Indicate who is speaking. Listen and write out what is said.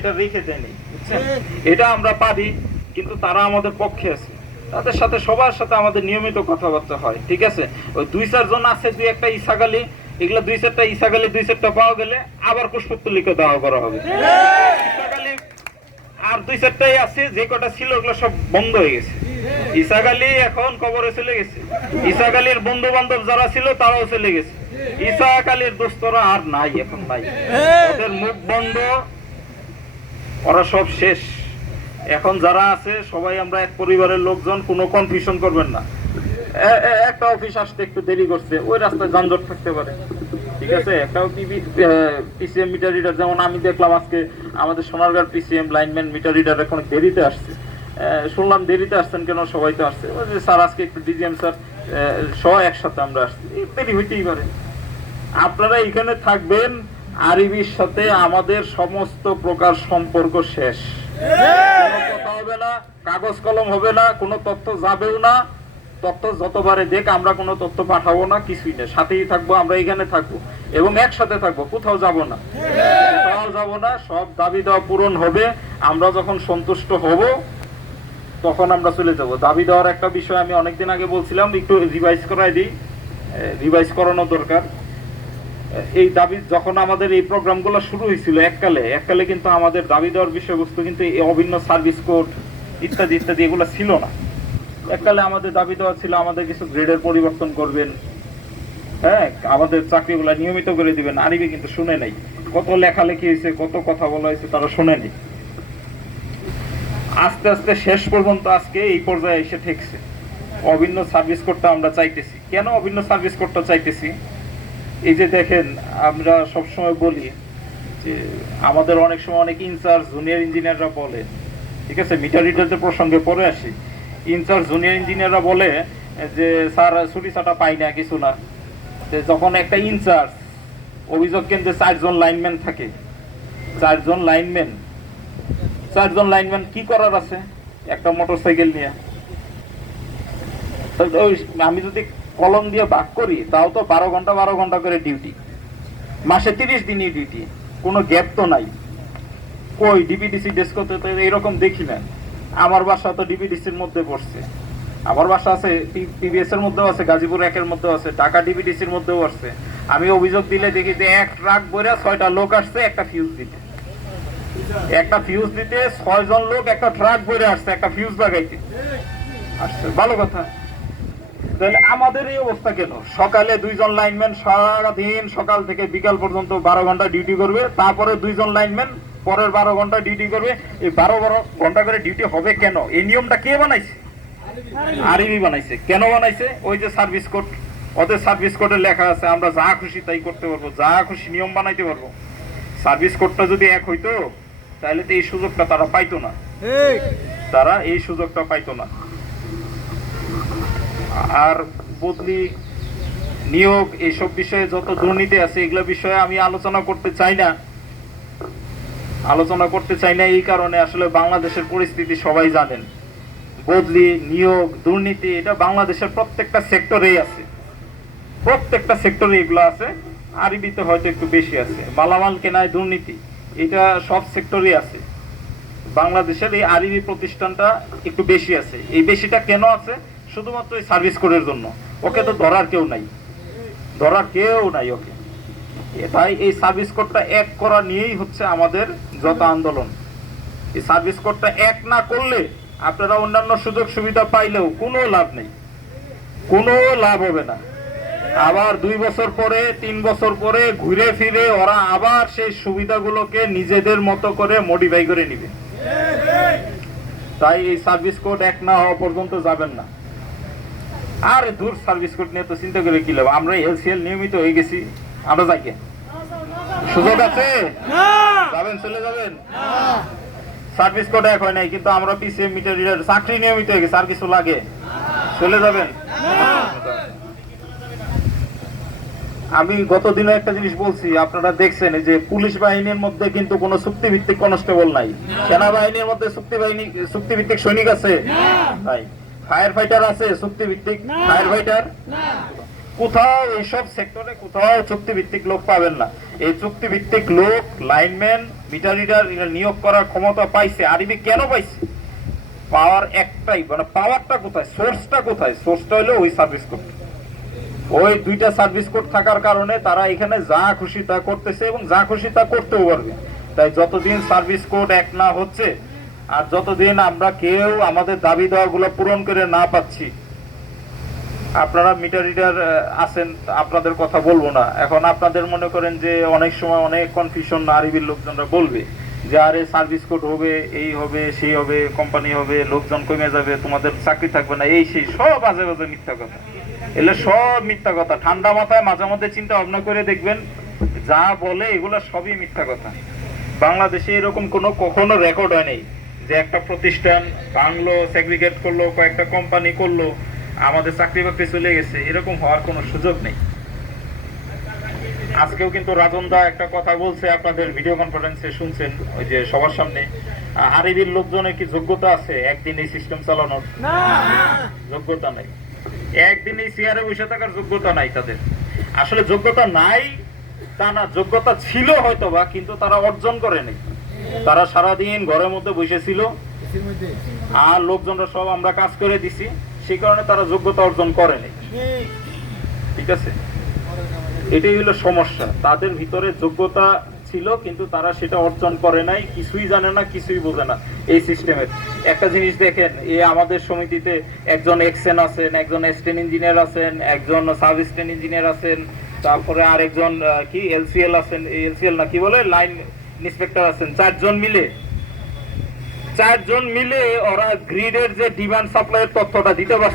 Speaker 1: এটা রেখে দেয়নি এটা আমরা পারি কিন্তু তারা আমাদের পক্ষে আছে। তাদের সাথে সবার সাথে আমাদের নিয়মিত কথাবার্তা হয় ঠিক আছে? ওই দুই চারজন আছে দুই একটা ইসাগালি এগুলা দুই চারটা ইসাগালি দুই চারটা পাওয়া গেলে আবার পুষ্পত্তলিকে দেওয়া করা হবে। ইসাগালি আর দুই চারটাই আছে যে কটা ছিল ওগুলো সব বন্ধ হয়ে গেছে। ইসাগালি এখন কবরে চলে গেছে। ইসাগালির বন্ধু বান্ধব যারা ছিল তারাও চলে গেছে। ইসাক আলীর দোস্তরা আর নাই এখন নাই। ওদের মুখ বন্ধ ওরা সব শেষ। এখন যারা আছে, সবাই আমরা এক পরিবারের লোকজন, কোনো কনফিউশন করবেন না।
Speaker 2: একটা অফিস আসতে একটু দেরি করছে, ওই রাস্তায় যানজট থাকতে পারে। ঠিক আছে? একটাও একটা পিসিএম মিটার রিডার যেমন আমি দেখলাম আজকে, আমাদের সোনারগাঁর পিসিএম লাইনম্যান মিটার রিডার এখন দেরিতে আসছে। শুনলাম দেরিতে আসছেন কেন, সবাই তো আসছে। ওই স্যার আজকে একটু ডিজিএম স্যার সহ একসাথে আমরা আসছি। দেরি হইতেই পারে।
Speaker 1: আপনারা এখানে থাকবেন আরিবির সাথে আমাদের সমস্ত প্রকার সম্পর্ক শেষ। কথা হবে না, কাগজ কলম হবে না, কোনো তথ্য যাবেও না। তথ্য যতবারে দেখ, আমরা কোনো তথ্য পাঠাবো না, কিছুই না। সাথেই থাকব, আমরা এখানে থাকব এবং একসাথে থাকব, কোথাও যাব না। কোথাও যাব না, সব দাবি দেওয়া পূরণ হবে। আমরা যখন সন্তুষ্ট হব, তখন আমরা চলে যাব। দাবি দেওয়ার একটা বিষয় আমি অনেকদিন আগে বলছিলাম, একটু রিভাইজ করাই দিই। রিভাইজ করানো দরকার। এই দাবি যখন আমাদের এই প্রোগ্রামগুলো শুরু হয়েছিল এককালে এককালে কিন্তু আমাদের দাবি দেওয়ার বিষয়বস্তু কিন্তু এই অভিন্ন সার্ভিস কোড ইত্যাদি ইত্যাদি এগুলো ছিল না। এককালে আমাদের দাবি দেওয়া ছিল আমাদের কিছু গ্রেডের পরিবর্তন করবেন হ্যাঁ আমাদের চাকরিগুলো নিয়মিত করে দিবেন। আরিবি কিন্তু শুনে নাই। কত লেখালেখি হয়েছে, কত কথা বলা হয়েছে তারা শুনেনি আস্তে আস্তে শেষ পর্যন্ত আজকে এই পর্যায়ে এসে ঠেকছে। অভিন্ন সার্ভিস কোডটা আমরা চাইতেছি। কেন অভিন্ন সার্ভিস কোডটা চাইতেছি? এই যে দেখেন, আমরা সবসময় বলি যে আমাদের অনেক সময় অনেক ইনচার্জ জুনিয়র ইঞ্জিনিয়াররা বলে, ঠিক আছে? মিটার রিডারদের প্রসঙ্গে পরে আসি। ইনচার্জ জুনিয়র ইঞ্জিনিয়াররা বলে যে, স্যার, ছুটি ছাটা পাই না, কিছু না। যখন একটা ইনচার্জ অভিযোগ কেন্দ্রে চারজন লাইনম্যান থাকে, চারজন লাইনম্যান চারজন লাইনম্যান কি করার আছে? একটা মোটর সাইকেল নিয়ে আমি যদি কলম দিয়ে ভাগ করি, তাও তো বারো ঘণ্টা বারো ঘণ্টা করে ডিউটি মাসে তিরিশ দিনই ডিউটি কোনো গ্যাপ তো নাই। কই ডিপিডিসি ডেস্কতে তো এরকম দেখি না। আমার বাসা তো ডিপিডিসির মধ্যে পড়ছে। আমার বাসা আছে পিবিএস এর মধ্যেও আছে, গাজীপুর একের মধ্যেও আছে, ঢাকা ডিপিডিসির মধ্যেও আসছে আমি অভিযোগ দিলে দেখি যে এক ট্রাক বইরা ছয়টা লোক আসছে, একটা ফিউজ দিতে। একটা ফিউজ দিতে, ছয়জন লোক একটা ট্রাক বইরে আসছে, একটা ফিউজ লাগাইতে। আসছে, ভালো কথা। তাহলে আমাদের এই অবস্থা কেন? সকালে দুইজন লাইনম্যান সারাদিন সকাল থেকে বিকাল পর্যন্ত বারো ঘণ্টা ডিউটি করবে তারপরে দুইজন লাইনম্যান পরের বারো ঘণ্টা ডিউটি করবে। এই বারো বারো ঘণ্টা করে ডিউটি হবে কেন? এই নিয়মটা কে বানাইছে? আরবি বানাইছে। কেন বানাইছে? ওই যে সার্ভিস কোড ওদের সার্ভিস কোডে লেখা আছে আমরা যা খুশি তাই করতে পারব যা খুশি নিয়ম বানাইতে পারব। সার্ভিস কোডটা যদি এক হইতো তাহলে তো এই সুযোগটা তারা পাইতো না। তারা এই সুযোগটা পাইতো না। আর বদলি, নিয়োগ এইসব বিষয়ে যত দুর্নীতি আছে, এগুলো বিষয়ে আমি আলোচনা করতে চাই না। আলোচনা করতে চাই না এই কারণে আসলে বাংলাদেশের পরিস্থিতি সবাই জানেন। বদলি, নিয়োগ, দুর্নীতি, এটা বাংলাদেশের প্রত্যেকটা সেক্টরেই আছে। প্রত্যেকটা সেক্টরে এগুলো আছে। আরবিতে হয়তো একটু বেশি আছে। মালামাল কেনায় দুর্নীতি, এটা সব সেক্টরে আছে। বাংলাদেশের এই আরবি প্রতিষ্ঠানটা একটু বেশি আছে। এই বেশিটা কেন আছে? শুধুমাত্র এই সার্ভিস কোডের জন্য। ওকে তো ধরার কেউ নাই। ধরার কেউ নাই ওকে। তাই এই সার্ভিস কোডটা এক করা নিয়েই হচ্ছে আমাদের যত আন্দোলন। এই সার্ভিস কোডটা এক না করলে আপনারা অন্যান্য সুযোগ সুবিধা পাইলেও কোনো লাভ নেই। কোনো লাভ হবে না। আবার দুই বছর পরে, তিন বছর পরে ঘুরে ফিরে ওরা আবার সেই সুবিধাগুলোকে নিজেদের মতো করে মডিফাই করে নিবে। তাই এই সার্ভিস কোড এক না হওয়া পর্যন্ত যাবেন না। আর দূর সার্ভিস কোড নিয়ে তো চিন্তা করে কি লাভ? আমরা এলসিএল নিয়মিত হয়ে গেছি। আমরা যাই সুযোগ আছে? যাবেন চলে যাবেন? সার্ভিস কোড এক হয় নাই কিন্তু আমরা পিসিএম মিটার রিডার চাকরি নিয়মিত হয়ে গেছে আর কিছু লাগে? চলে যাবেন? আমি গত দিনে একটা জিনিস বলছি আপনারা দেখছেন যে পুলিশ বাহিনীর মধ্যে কিন্তু কোনো চুক্তিভিত্তিক কনস্টেবল নাই। সেনাবাহিনীর মধ্যে চুক্তি বাহিনী চুক্তিভিত্তিক সৈনিক আছে? নাই। ফায়ার ফাইটার আছে চুক্তিভিত্তিক ফায়ার ফাইটার কোথাও এইসব সেক্টরে কোথাও চুক্তিভিত্তিক লোক পাবেন না? এই চুক্তিভিত্তিক লোক লাইনম্যান মিটার রিডার নিয়োগ করার ক্ষমতা পাইছে। আরবি কেন পাইছে? পাওয়ার একটাই মানে পাওয়ারটা কোথায়? সোর্সটা কোথায়? সোর্সটা হলো ওই সার্ভিস কোড ওই দুইটা সার্ভিস কোড থাকার কারণে তারা এখানে যা খুশি তা করতেছে এবং যা খুশি তা করতেও পারবে। তাই যতদিন সার্ভিস কোড এক না হচ্ছে আর যতদিন আমরা কেউ আমাদের দাবি দেওয়াগুলো পূরণ করে না পাচ্ছি, আপনারা মিটার রিডার আছেন, আপনাদের কথা বলব না। এখন আপনাদের মনে করেন যে অনেক সময় অনেক কনফিউশন আরবির লোকজনরা বলবে যে, আরে সার্ভিস কোড হবে, এই হবে, সেই হবে কোম্পানি হবে, লোকজন কমে যাবে, তোমাদের চাকরি থাকবে না। এই সেই সব বাজে বাজে মিথ্যা কথা। এগুলো সব মিথ্যা কথা। ঠান্ডা মাথায় মাঝে মধ্যে চিন্তা ভাবনা করে দেখবেন, যা বলে এগুলো সবই মিথ্যা কথা। বাংলাদেশে এরকম কোনো কখনো রেকর্ড হয় নাই। যে একটা প্রতিষ্ঠান ভাঙলো সেগ্রিগেট করল কয়েকটা কোম্পানি করল আমাদের চাকরি বাকরি চলে গেছে এরকম হওয়ার কোনো সুযোগ নেই। আজকেও কিন্তু রাজন দা একটা কথা বলছে আপনাদের ভিডিও কনফারেন্সে শুনছেন ওই যে সবার সামনে আরিবির লোকজনের কি যোগ্যতা আছে? একদিন এই সিস্টেম চালানোর? যোগ্যতা নাই। একদিন এই চেয়ারে বসে থাকার যোগ্যতা নাই তাদের। আসলে যোগ্যতা নাই তা না যোগ্যতা ছিল হয়তো বা কিন্তু তারা অর্জন করেনি। তারা সারাদিন ঘরের মধ্যে বসেছিল আর লোকজনরা সব আমরা কাজ করে দিছি। সেই কারণে তারা যোগ্যতা অর্জন করেনি ঠিক আছে? এটাই হলো সমস্যা। তাদের ভিতরে যোগ্যতা ছিল কিন্তু তারা সেটা অর্জন করে নাই। কিছুই জানে না কিছুই বোঝে না এই সিস্টেমের একটা জিনিস দেখেন এ আমাদের সমিতিতে একজন এক্সেন আছেন একজন স্টেন ইঞ্জিনিয়ার আছেন একজন সাব স্টেন ইঞ্জিনিয়ার আছেন তারপরে আরেকজন কি এলসিএল আছেন এলসিএল না কি বলে? লাইন ইন্সপেক্টর আছেন চারজন মিলে। চারজন মিলে ওরা গ্রিডের যে ডিমান্ড সাপ্লাইয়ের তথ্যটা দিতে পারছে।